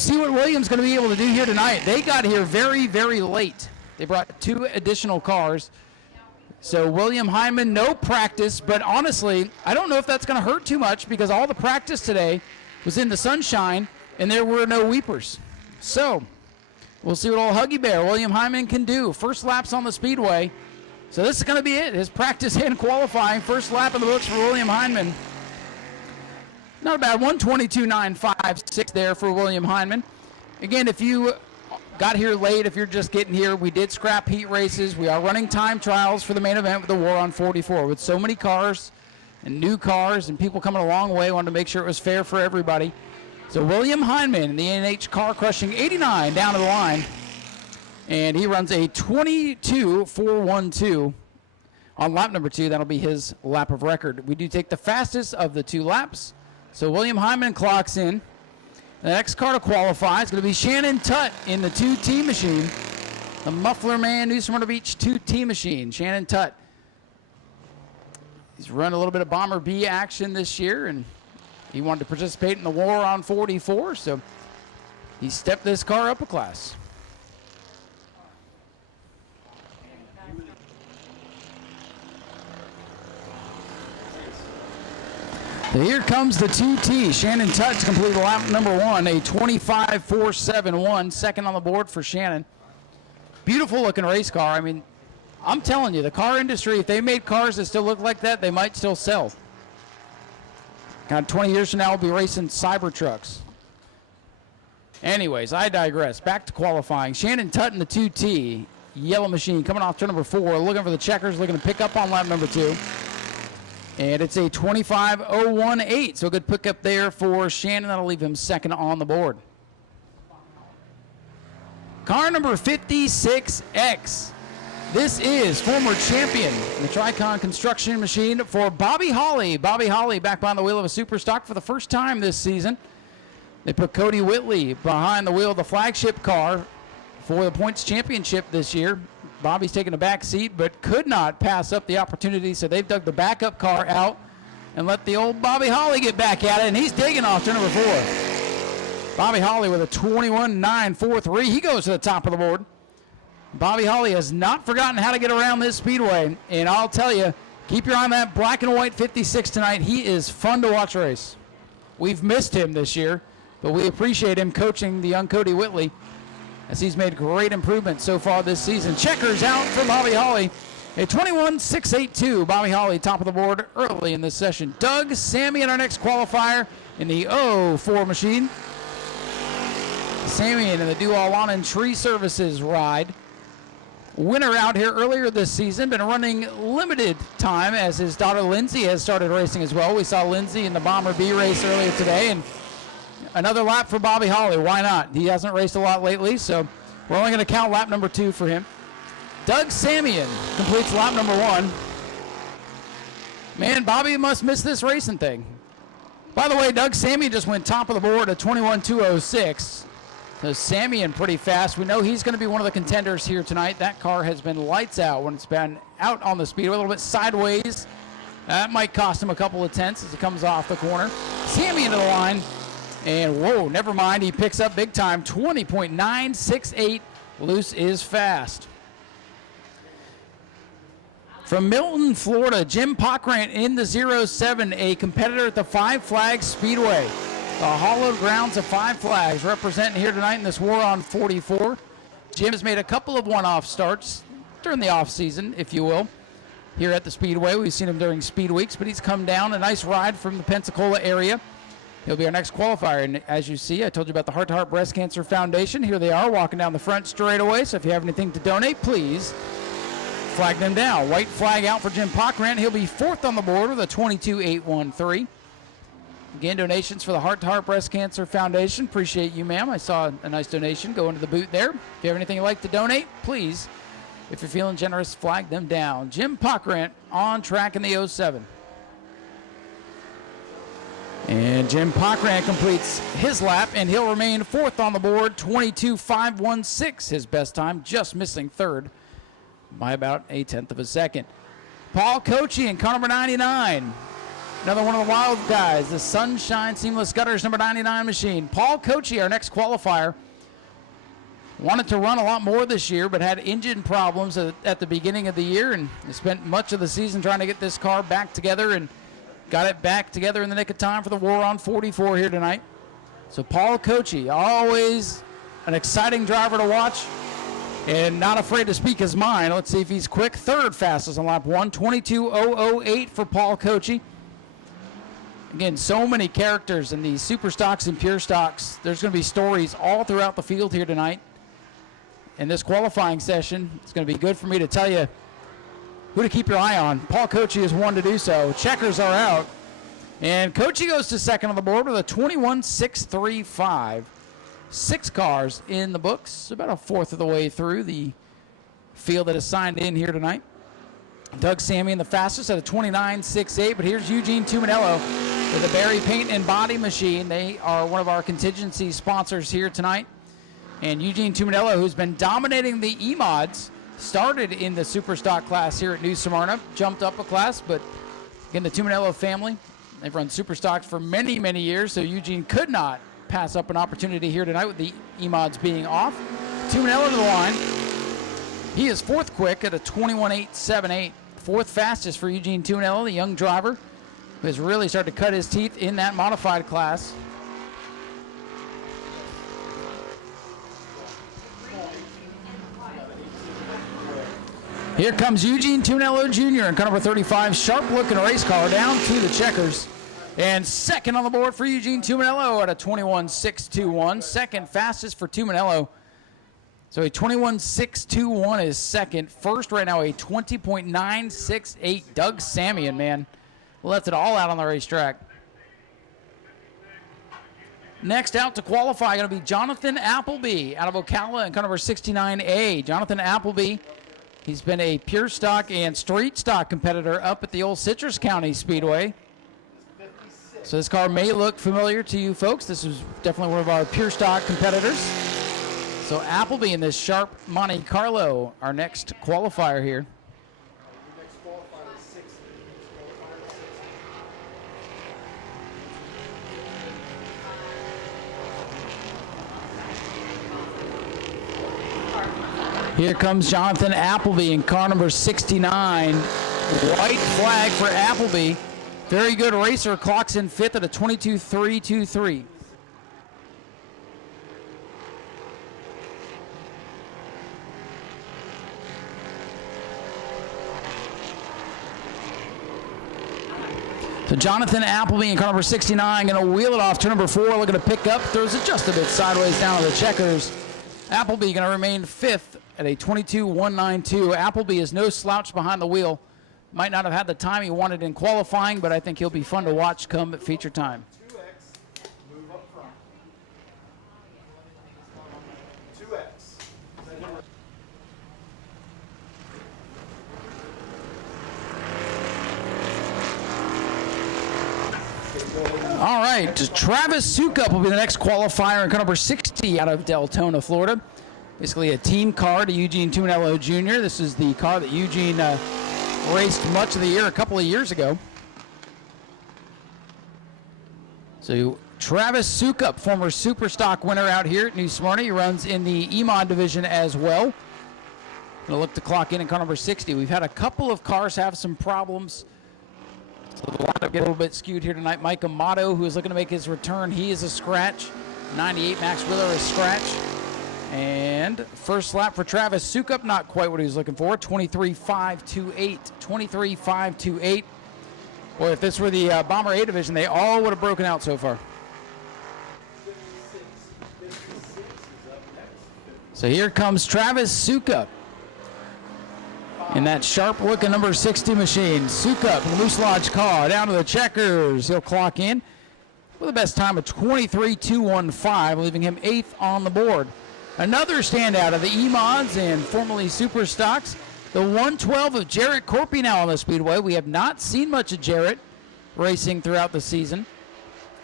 see what Williams going to be able to do here tonight. They got here very, very late. They brought 2 additional cars. So William Hyman, no practice, but honestly, I don't know if that's going to hurt too much because all the practice today was in the sunshine and there were no weepers. So we'll see what old Huggy Bear William Hyman can do. First laps on the Speedway. So this is going to be it. His practice and qualifying. First lap in the books for William Hyman. Not a bad 1:22.956 there for William Hyman. Again, if you got here late, if you're just getting here, we did scrap heat races. We are running time trials for the main event with the War on 44. With so many cars and new cars and people coming a long way, wanted to make sure it was fair for everybody. So William Hyman in the NH car crushing 89 down to the line. And he runs a 22.412 on lap number 2. That'll be his lap of record. We do take the fastest of the 2 laps. So William Hyman clocks in. The next car to qualify is going to be Shannon Tutt in the 2T machine. The Muffler Man, New Smyrna Beach 2T machine. Shannon Tutt. He's run a little bit of Bomber B action this year, and he wanted to participate in the War on 44, so he stepped this car up a class. So here comes the 2T. Shannon Tutt to complete lap number 1, a 25.471. Second on the board for Shannon. Beautiful looking race car. I mean, I'm telling you, the car industry, if they made cars that still look like that, they might still sell. Kind of 20 years from now, we'll be racing Cybertrucks. Anyways, I digress. Back to qualifying. Shannon Tutt in the 2T. Yellow machine coming off turn number 4. Looking for the checkers, looking to pick up on lap number 2. And it's a 25.018, so a good pickup there for Shannon. That'll leave him second on the board. Car number 56X. This is former champion in the Tricon construction machine for Bobby Holly. Bobby Holly back behind the wheel of a super stock for the first time this season. They put Cody Whitley behind the wheel of the flagship car for the points championship this year. Bobby's taking a back seat, but could not pass up the opportunity, so they've dug the backup car out and let the old Bobby Holly get back at it, and he's digging off turn number 4. Bobby Holly with a 21.943. He goes to the top of the board. Bobby Holly has not forgotten how to get around this speedway, and I'll tell you, keep your eye on that black and white 56 tonight. He is fun to watch race. We've missed him this year, but we appreciate him coaching the young Cody Whitley, as he's made great improvements so far this season. Checkers out for Bobby Holly. A 21.682. Bobby Holly top of the board early in this session. Doug Sammy in our next qualifier in the 04 machine. Sammy in the Dual Lawn and Tree Services ride. Winner out here earlier this season. Been running limited time as his daughter Lindsay has started racing as well. We saw Lindsay in the Bomber B race earlier today, and another lap for Bobby Holly. Why not? He hasn't raced a lot lately, so we're only going to count lap number 2 for him. Doug Samian completes lap number 1. Man, Bobby must miss this racing thing. By the way, Doug Samian just went top of the board at 21.206. So Samian pretty fast. We know he's going to be one of the contenders here tonight. That car has been lights out when it's been out on the speedway, a little bit sideways. That might cost him a couple of tenths as he comes off the corner. Samian to the line. And whoa, never mind, he picks up big time, 20.968. Loose is fast. From Milton, Florida, Jim Pockrant in the 07, a competitor at the Five Flags Speedway. The hallowed grounds of Five Flags representing here tonight in this War on 44. Jim has made a couple of one-off starts during the off-season, if you will, here at the Speedway. We've seen him during Speed Weeks, but he's come down, a nice ride from the Pensacola area. He'll be our next qualifier, and as you see, I told you about the Heart to Heart Breast Cancer Foundation. Here they are walking down the front straight away, so if you have anything to donate, please flag them down. White flag out for Jim Pockrant. He'll be 4th on the board with a 22.813. Again, donations for the Heart to Heart Breast Cancer Foundation. Appreciate you, ma'am. I saw a nice donation go into the boot there. If you have anything you'd like to donate, please, if you're feeling generous, flag them down. Jim Pockrant on track in the 07. And Jim Pockrant completes his lap, and he'll remain 4th on the board, 22.516, his best time, just missing 3rd by about a tenth of a second. Paul Kochi in car number 99. Another one of the wild guys, the Sunshine Seamless Gutters number 99 machine. Paul Kochi, our next qualifier, wanted to run a lot more this year, but had engine problems at the beginning of the year, and spent much of the season trying to get this car back together, and got it back together in the nick of time for the War on 44 here tonight. So Paul Kochi, always an exciting driver to watch, and not afraid to speak his mind. Let's see if he's quick. Third fastest on lap 1, 22.008 for Paul Kochi. Again, so many characters in these super stocks and pure stocks. There's going to be stories all throughout the field here tonight. In this qualifying session, it's going to be good for me to tell you who to keep your eye on. Paul Kochi is one to do so. Checkers are out. And Kochi goes to second on the board with a 21.635. 6 cars in the books, about a fourth of the way through the field that is signed in here tonight. Doug Samian the fastest at a 29.68, but here's Eugene Tuminello with the Barry Paint and Body Machine. They are one of our contingency sponsors here tonight. And Eugene Tuminello, who's been dominating the E-Mods, started in the super stock class here at New Smyrna, jumped up a class, but again, the Tuminello family, they've run super stocks for many, many years, so Eugene could not pass up an opportunity here tonight with the E-Mods being off. Tuminello to the line. He is fourth quick at a 21.878. Fourth fastest for Eugene Tuminello, the young driver who has really started to cut his teeth in that modified class. Here comes Eugene Tuminello Jr. in car number 35, sharp-looking race car down to the checkers. And second on the board for Eugene Tuminello at a 21.621. Second fastest for Tuminello. So a 21.621 is second. First right now a 20.968. Doug Samian, man, left it all out on the racetrack. Next out to qualify going to be Jonathan Appleby out of Ocala in car number 69A. Jonathan Appleby, he's been a pure stock and street stock competitor up at the old Citrus County Speedway. So this car may look familiar to you folks. This is definitely one of our pure stock competitors. So Appleby in this sharp Monte Carlo, our next qualifier here. Here comes Jonathan Appleby in car number 69. White flag for Appleby. Very good racer, clocks in fifth at a 22.323. So Jonathan Appleby in car number 69 going to wheel it off turn number 4, looking to pick up, throws it just a bit sideways down to the checkers. Appleby going to remain fifth at a 22.192. Appleby is no slouch behind the wheel. Might not have had the time he wanted in qualifying, but I think he'll be fun to watch come at feature time. 2X, move up front. 2X. All right, Travis Sukup will be the next qualifier in car number 60 out of Deltona, Florida. Basically a team car to Eugene Tuminello Jr. This is the car that Eugene raced much of the year a couple of years ago. So Travis Sukup, former super stock winner out here at New Smyrna. He runs in the E-Mod division as well. Gonna look to clock in car number 60. We've had a couple of cars have some problems. So the lineup get a little bit skewed here tonight. Mike Amato, who is looking to make his return, he is a scratch. 98 Max Wheeler is scratch. And first lap for Travis Sukup, not quite what he was looking for. 23.528. 23.528. Boy, if this were the Bomber A division, they all would have broken out so far. So here comes Travis Sukup in that sharp-looking number 60 machine. Sukup in the Moose Lodge car down to the checkers. He'll clock in with the best time of 23.215, leaving him 8th on the board. Another standout of the E-Mods and formerly Super Stocks, the 112 of Jarrett Corpy now on the Speedway. We have not seen much of Jarrett racing throughout the season.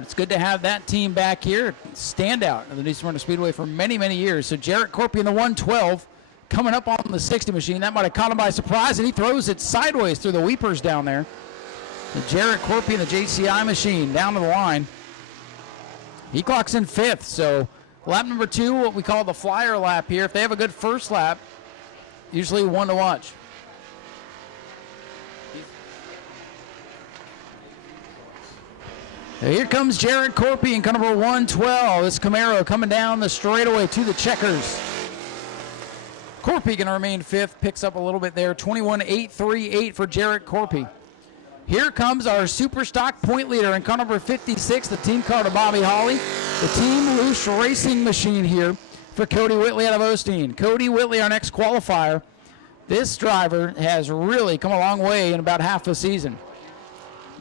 It's good to have that team back here. Standout of the New Smyrna Speedway for many, many years. So Jarrett Corpy in the 112 coming up on the 60 machine. That might have caught him by surprise, and he throws it sideways through the weepers down there. The Jarrett Corpy in the JCI machine down to the line. He clocks in 5th, so lap number 2, what we call the flyer lap here. If they have a good first lap, usually one to watch. Here comes Jarrett Corpy in car number 112. This Camaro coming down the straightaway to the checkers. Corpy going to remain 5th, picks up a little bit there. 21.838 for Jarrett Corpy. Here comes our super stock point leader in car number 56, the team car to Bobby Holly. The Team Loose Racing machine here for Cody Whitley out of Osteen. Cody Whitley, our next qualifier. This driver has really come a long way in about half a season.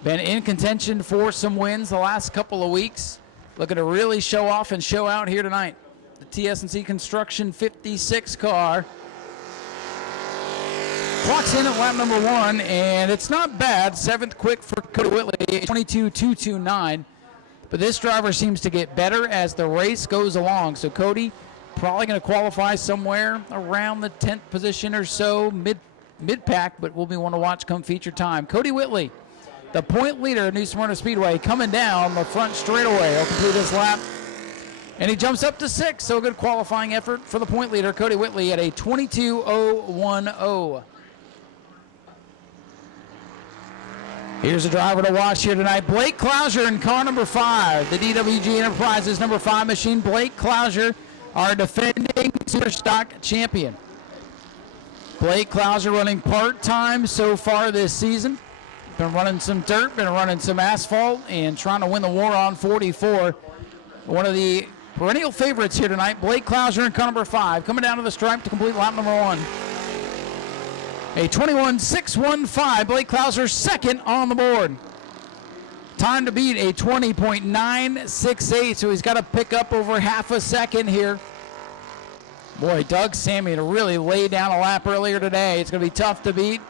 Been in contention for some wins the last couple of weeks. Looking to really show off and show out here tonight. The TS&C Construction 56 car clocks in at lap number 1, and it's not bad. 7th quick for Cody Whitley, 22.229. But this driver seems to get better as the race goes along. So Cody probably going to qualify somewhere around the 10th position or so, mid-pack, but will be one to watch come feature time. Cody Whitley, the point leader at New Smyrna Speedway, coming down the front straightaway. He'll complete his lap, and he jumps up to 6th. So a good qualifying effort for the point leader, Cody Whitley, at a 22.010. Here's a driver to watch here tonight. Blake Clouser in car number 5. The DWG Enterprises number 5 machine. Blake Clouser, our defending super stock champion. Blake Clouser running part-time so far this season. Been running some dirt, been running some asphalt, and trying to win the war on 44. One of the perennial favorites here tonight, Blake Clouser in car number 5, coming down to the stripe to complete lap number 1. A 21.615, Blake Clouser 2nd on the board. Time to beat a 20.968, so he's got to pick up over half a second here. Boy, Doug Samian really laid down a lap earlier today. It's going to be tough to beat.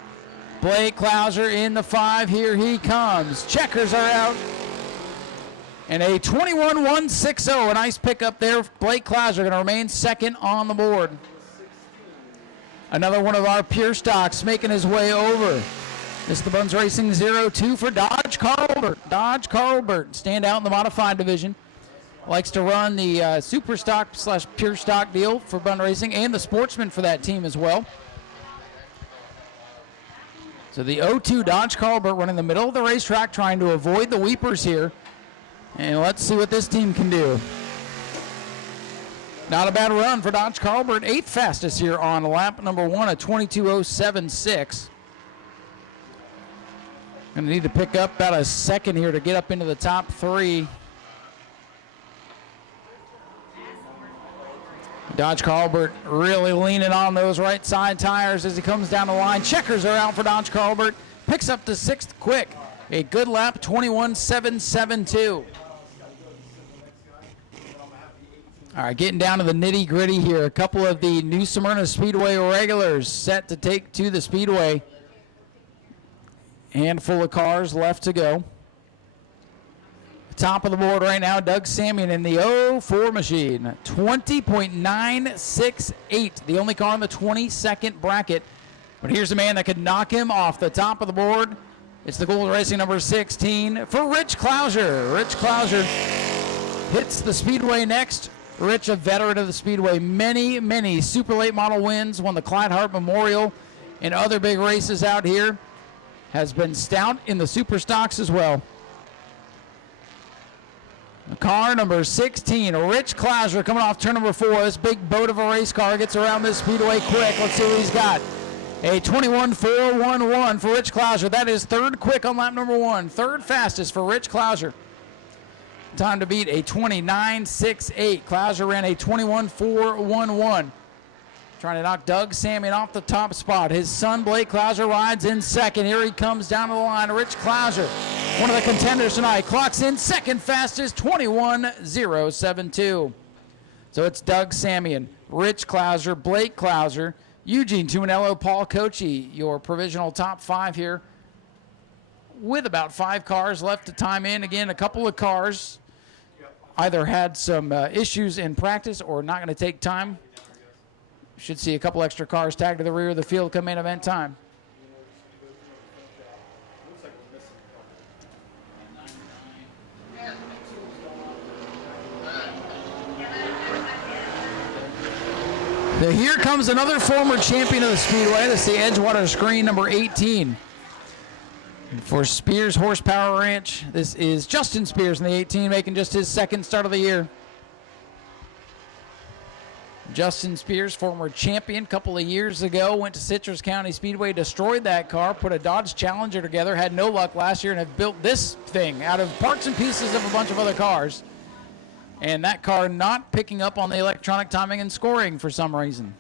Blake Clouser in the 5, here he comes. Checkers are out. And a 21.160, a nice pickup there. Blake Clouser going to remain 2nd on the board. Another one of our pure stocks making his way over. This is the Buns Racing 02 for Dodge Carlbert. Dodge Carlbert, stand out in the modified division. Likes to run the super stock / pure stock deal for Bun Racing and the sportsman for that team as well. So the 02 Dodge Carlbert running the middle of the racetrack, trying to avoid the weepers here. And let's see what this team can do. Not a bad run for Dodge Carlbert. 8th fastest here on lap number 1 at 22.076. Going to need to pick up about a second here to get up into the top 3. Dodge Carlbert really leaning on those right side tires as he comes down the line. Checkers are out for Dodge Carlbert. Picks up to 6th quick. A good lap, 21.772. All right, getting down to the nitty-gritty here. A couple of the New Smyrna Speedway regulars set to take to the Speedway. Handful of cars left to go. Top of the board right now, Doug Samian in the 04 machine. 20.968, the only car in the 22nd bracket. But here's a man that could knock him off the top of the board. It's the Gold Racing number 16 for Rich Clouser. Rich Clouser hits the Speedway next. Rich, a veteran of the Speedway, many super late model wins, won the Clyde Hart Memorial and other big races out here. Has been stout in the super stocks as well. Car number 16, Rich Clouser coming off turn number 4. This big boat of a race car gets around this Speedway quick. Let's see what he's got. A 21.411 for Rich Clouser. That is 3rd quick on lap number 1. 3rd fastest for Rich Clouser. Time to beat a 29.68. Clouser ran a 21.411. Trying to knock Doug Samian off the top spot. His son Blake Clouser rides in 2nd. Here he comes down to the line. Rich Clouser, one of the contenders tonight, clocks in 2nd fastest, 21.072. So it's Doug Samian, Rich Clouser, Blake Clouser, Eugene Tuminello, Paul Cochi, your provisional top 5 here, with about 5 cars left to time in. Again, a couple of cars either had some issues in practice or not going to take time. Should see a couple extra cars tagged to the rear of the field come in event time. here comes another former champion of the Speedway. This is the Edgewater screen, number 18. For Spears Horsepower Ranch, this is Justin Spears in the 18, making just his second start of the year. Justin Spears, former champion a couple of years ago, went to Citrus County Speedway, destroyed that car, put a Dodge Challenger together, had no luck last year, and have built this thing out of parts and pieces of a bunch of other cars. And that car not picking up on the electronic timing and scoring for some reason.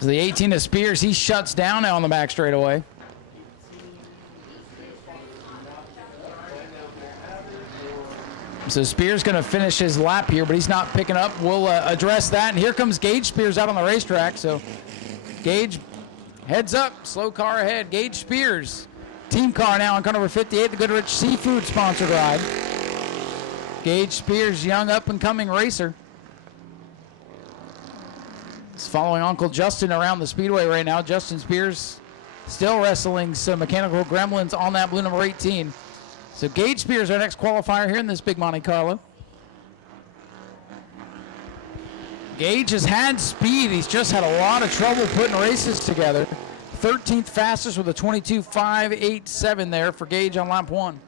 So the 18 of Spears, he shuts down now on the back straightaway. So Spears going to finish his lap here, but he's not picking up. We'll address that. And here comes Gage Spears out on the racetrack. So Gage heads up, slow car ahead. Gage Spears, team car now on car number 58, the Goodrich Seafood sponsored ride. Gage Spears, young up-and-coming racer. He's following Uncle Justin around the speedway right now. Justin Spears still wrestling some mechanical gremlins on that blue number 18. So Gage Spears, our next qualifier here in this big Monte Carlo. Gage has had speed. He's just had a lot of trouble putting races together. 13th fastest with a 22.587 there for Gage on lap 1.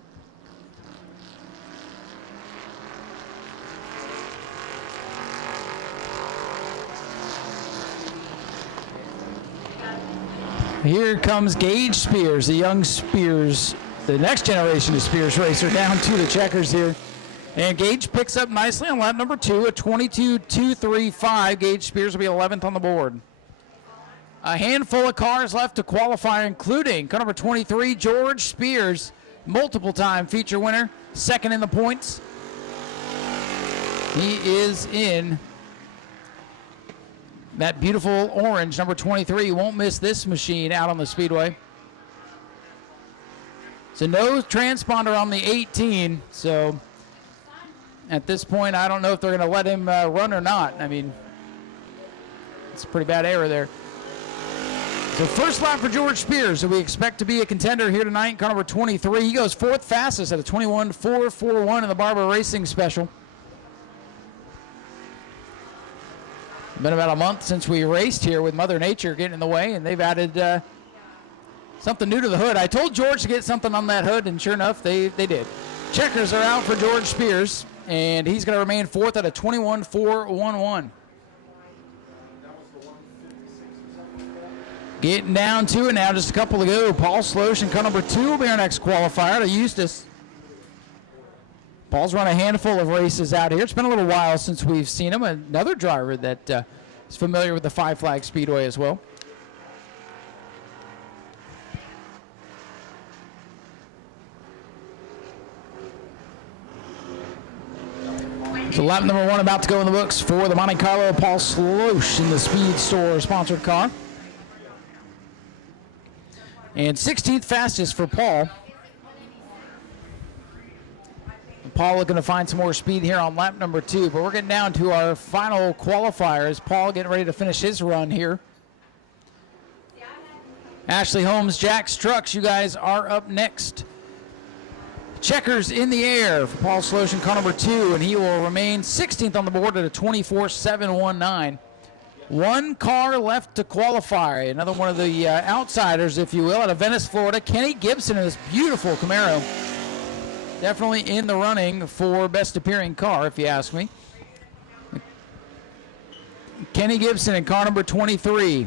Here comes Gage Spears, the young Spears, the next generation of Spears racer, down to the checkers here. And Gage picks up nicely on lap number 2, a 22.235. Gage Spears will be 11th on the board. A handful of cars left to qualify, including car number 23, George Spears, multiple-time feature winner, second in the points. He is in that beautiful orange, number 23. You won't miss this machine out on the speedway. So no transponder on the 18. So at this point, I don't know if they're going to let him run or not. I mean, it's a pretty bad error there. So first lap for George Spears, who we expect to be a contender here tonight, car number 23. He goes fourth fastest at a 21.441 in the Barber Racing Special. Been about a month since we raced here with Mother Nature getting in the way, and they've added something new to the hood. I told George to get something on that hood, and sure enough, they did. Checkers are out for George Spears, and he's going to remain fourth at a 21.411. Getting down to it now, just a couple to go. Paul Slosh and car number 2 will be our next qualifier to Eustis. Paul's run a handful of races out here. It's been a little while since we've seen him. Another driver that is familiar with the Five Flag Speedway as well. So lap number 1 about to go in the books for the Monte Carlo. Paul Slosh in the Speed Store sponsored car. And 16th fastest for Paul. Paul looking to find some more speed here on lap number 2, but we're getting down to our final qualifiers. Paul getting ready to finish his run here. Ashley Holmes, Jack's Trucks, you guys are up next. Checkers in the air for Paul Slosh and car number 2, and he will remain 16th on the board at a 24.719. One car left to qualify. Another one of the outsiders, if you will, out of Venice, Florida. Kenny Gibson in this beautiful Camaro. Definitely in the running for best appearing car, if you ask me. Kenny Gibson in car number 23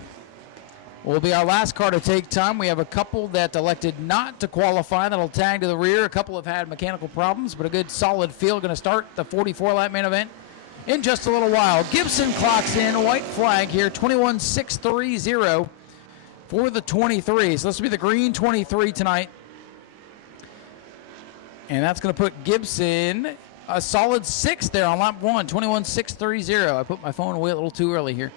will be our last car to take time. We have a couple that elected not to qualify that'll tag to the rear. A couple have had mechanical problems, but a good solid field going to start the 44-lap main event in just a little while. Gibson clocks in, white flag here, 21.630 for the 23. So this will be the green 23 tonight. And that's going to put Gibson a solid 6th there on lap 1, 21.630. I put my phone away a little too early here.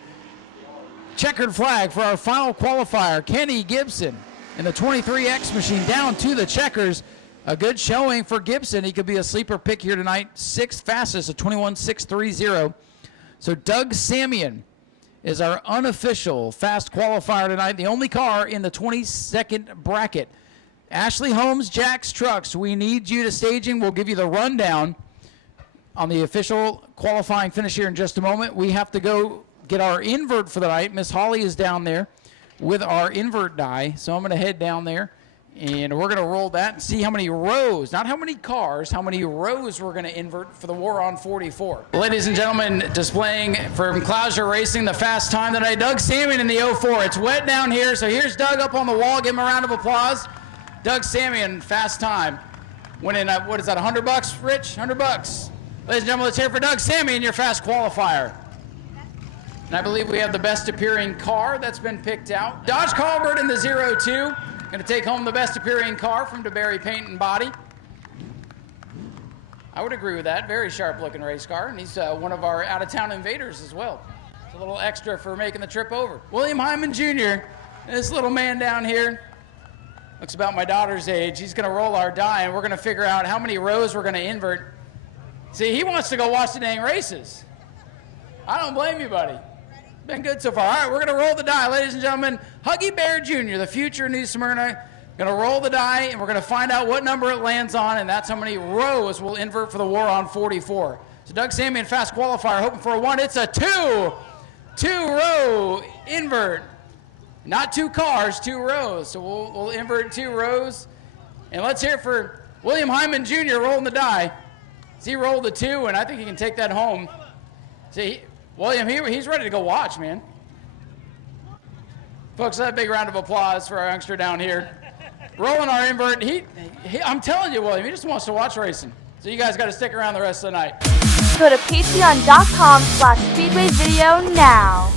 Checkered flag for our final qualifier, Kenny Gibson in the 23X machine down to the checkers. A good showing for Gibson. He could be a sleeper pick here tonight. 6th fastest at 21.630. So Doug Samian is our unofficial fast qualifier tonight. The only car in the 22nd bracket. Ashley Holmes, Jack's Trucks, we need you to staging. We'll give you the rundown on the official qualifying finish here in just a moment. We have to go get our invert for the night. Miss Holly is down there with our invert die, so I'm going to head down there, and we're going to roll that and see how many rows, not how many cars, how many rows we're going to invert for the War on 44. Ladies and gentlemen, displaying from Clouser Racing the fast time tonight, Doug Samian in the 04. It's wet down here, so here's Doug up on the wall. Give him a round of applause. Doug Samian, fast time. Winning, what is that, $100, Rich? $100. Ladies and gentlemen, let's hear it for Doug Samian, your fast qualifier. And I believe we have the best appearing car that's been picked out. Dodge Colbert in the 02. Going to take home the best appearing car from DeBerry Paint and Body. I would agree with that. Very sharp looking race car. And he's one of our out-of-town invaders as well. It's a little extra for making the trip over. William Hyman Jr., this little man down here, looks about my daughter's age. He's going to roll our die, and we're going to figure out how many rows we're going to invert. See, he wants to go watch the dang races. I don't blame you, buddy. Been good so far. All right, we're going to roll the die. Ladies and gentlemen, Huggy Bear Jr., the future New Smyrna, going to roll the die, and we're going to find out what number it lands on, and that's how many rows we'll invert for the War on 44. So Doug Samian, fast qualifier, hoping for a 1. It's a 2. 2-row invert. Not 2 cars, 2 rows. So we'll invert 2 rows. And let's hear it for William Hyman Jr. rolling the die. So he rolled a 2, and I think he can take that home. See, William, he's ready to go watch, man. Folks, a big round of applause for our youngster down here. Rolling our invert. I'm telling you, William, he just wants to watch racing. So you guys got to stick around the rest of the night. Go to patreon.com/speedwayvideo now.